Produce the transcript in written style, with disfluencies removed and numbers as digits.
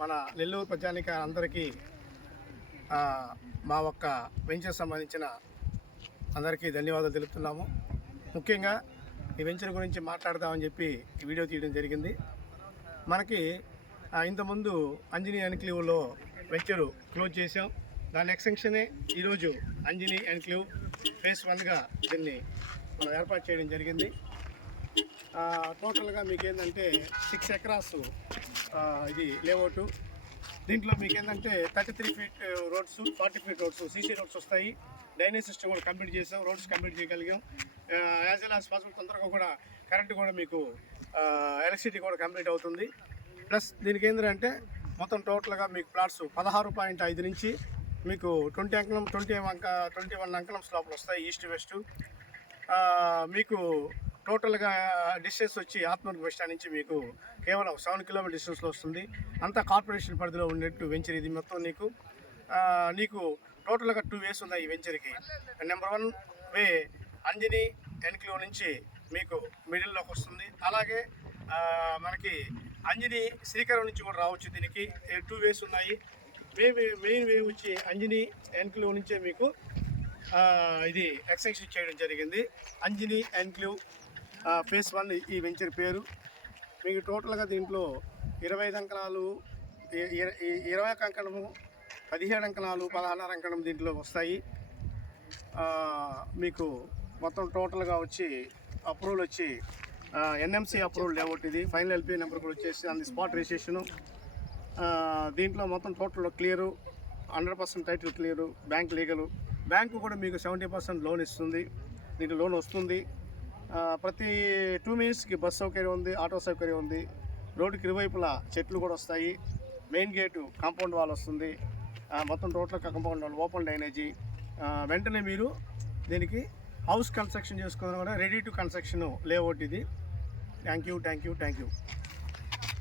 మన నెల్లూరు ప్రజానిక అందరికీ మా ఒక్క వెంచర్ సంబంధించిన అందరికీ ధన్యవాదాలు తెలుపుతున్నాము. ముఖ్యంగా ఈ వెంచర్ గురించి మాట్లాడదామని చెప్పి ఈ వీడియో తీయడం జరిగింది. మనకి ఇంతకుముందు అంజనీ ఎన్క్లేవ్లో వెంచరు క్లోజ్ చేసాం. దాని ఎక్స్టెన్షనే ఈరోజు అంజనీ ఎన్క్లేవ్ ఫేజ్ 1గా దీన్ని మనం ఏర్పాటు చేయడం జరిగింది. టోటల్గా మీకు ఏంటంటే 6 ఎకరాస్ ఇది లేఅవుట్. దీంట్లో మీకు ఏంటంటే 33 feet roads, 40 feet roads, CC roads వస్తాయి. డ్రైనేజ్ సిస్టమ్ కూడా కంప్లీట్ చేసాం, రోడ్స్ కంప్లీట్ చేయగలిగాం. యాజ్ వెల్ యాజ్ పాసిబుల్ తొందరగా కూడా కరెంట్ కూడా మీకు ఎలక్ట్రిసిటీ కూడా కంప్లీట్ అవుతుంది. ప్లస్ దీనికి ఏంటంటే మొత్తం టోటల్గా మీకు ప్లాట్స్ 16.5 నుంచి మీకు 21 అంకణం లోపల వస్తాయి, ఈస్ట్ వెస్ట్. మీకు టోటల్గా డిస్టెన్స్ వచ్చి ఆత్మూరు బస్ స్టాండ్ నుంచి మీకు కేవలం 7 కిలోమీటర్ డిస్టెన్స్లో వస్తుంది. అంతా కార్పొరేషన్ పరిధిలో ఉండేట్టు వెంచర్ ఇది మొత్తం. నీకు టోటల్గా 2 వేస్ ఉన్నాయి ఈ వెంచర్కి. నెంబర్ 1 వే అంజనీ ఎన్క్లేవ్ నుంచి మీకు మిడిల్లోకి వస్తుంది. అలాగే మనకి అంజనీ శ్రీకారం నుంచి కూడా రావచ్చు. దీనికి 2 వేస్ ఉన్నాయి. మెయిన్ వే వచ్చి అంజనీ ఎన్క్లేవ్ నుంచే మీకు ఇది ఎక్స్టెన్షన్ చేయడం జరిగింది. అంజనీ ఎన్క్లేవ్ ఫేజ్ 1 ఈ వెంచర్ పేరు. మీకు టోటల్గా దీంట్లో 25 అంకణాలు, 21 అంకణము, 17 అంకణాలు, 16 అంకణం దీంట్లో వస్తాయి. మీకు మొత్తం టోటల్గా వచ్చి అప్రూవల్ వచ్చి ఎన్ఎంసీ అప్రూవల్ లేఅవుట్. ఇది ఫైనల్ ఎల్పీ నెంబర్ కూడా వచ్చేసి ఆన్ ది స్పాట్ రిజిస్ట్రేషను. దీంట్లో మొత్తం total clear, 100% title clear, bank legal. Bank కూడా మీకు 70% లోన్ ఇస్తుంది. దీంట్లో లోన్ వస్తుంది. ప్రతి 2 మినిట్స్కి బస్ సౌకర్యం ఉంది, ఆటో సౌకర్యం ఉంది. రోడ్డుకి ఇరువైపులా చెట్లు కూడా వస్తాయి. మెయిన్ గేటు కాంపౌండ్ వాల్ వస్తుంది. మొత్తం total compound wall, open drainage. వెంటనే మీరు దీనికి హౌస్ కన్స్ట్రక్షన్ చేసుకున్న కూడా రెడీ టు కన్స్ట్రక్షన్ లేఅవుట్ ఇది. Thank you.